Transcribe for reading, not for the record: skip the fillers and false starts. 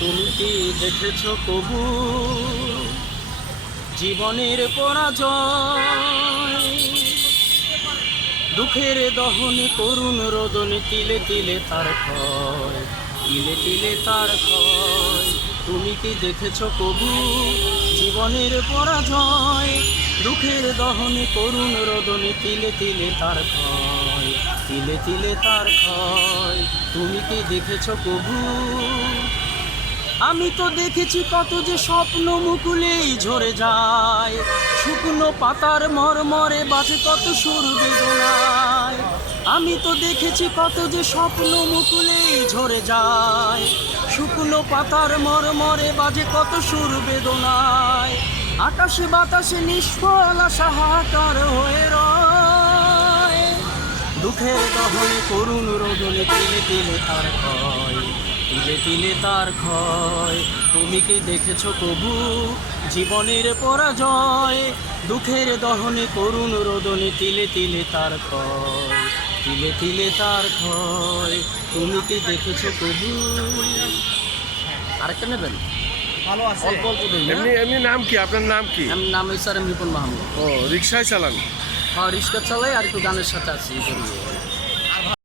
তুমি কি দেখেছ কবু জীবনের পরাজয়? দুঃখের দহনে করুণ রোদনে তিলে তিলে তার ক্ষয়, তিলে তিলে তার ক্ষয়। তুমি কি দেখেছ কবু জীবনের পরাজয়? দুঃখের দহনে করুণ রোদনে তিলে তিলে তার ক্ষয়, তিলে তিলে তার ক্ষয়। তুমি কি দেখেছ কবু? আমি তো দেখেছি কত যে স্বপ্ন মুকুলেই ঝরে যায়, শুকনো পাতার মরমরে বাজে কত সুর বেদনায়। আমি তো দেখেছি কত যে স্বপ্ন মুকুলেই ঝরে যায়, শুকনো পাতার মরমরে বাজে কত সুর বেদনায়। আকাশে বাতাসে নিষ্ফল আশা হাহাকার হয়ে রয়, দুঃখের দহনে করুণ রোদনে তিলে তিলে তার ক্ষয়, তিলে তিলে তার ক্ষয়। তুমি কি দেখেছ কবু জীবনের পরাজয়? দুঃখের দহনে করুণ রোদনে তিলে তিলে তার ক্ষয়, তিলে তিলে তার ক্ষয়। তুমি কি দেখেছ কবু? আরেকটা নেবেন? ভালো আছে। অল্প অল্প দিন। এমনি এমনি নাম কি? আপনার নাম কি? আমার নাম স্যার রিপন মাহমুদ। ও, রিক্সায় চালান? হ্যাঁ, রিক্সা চালাই আর একটু গানের সাথে আছি।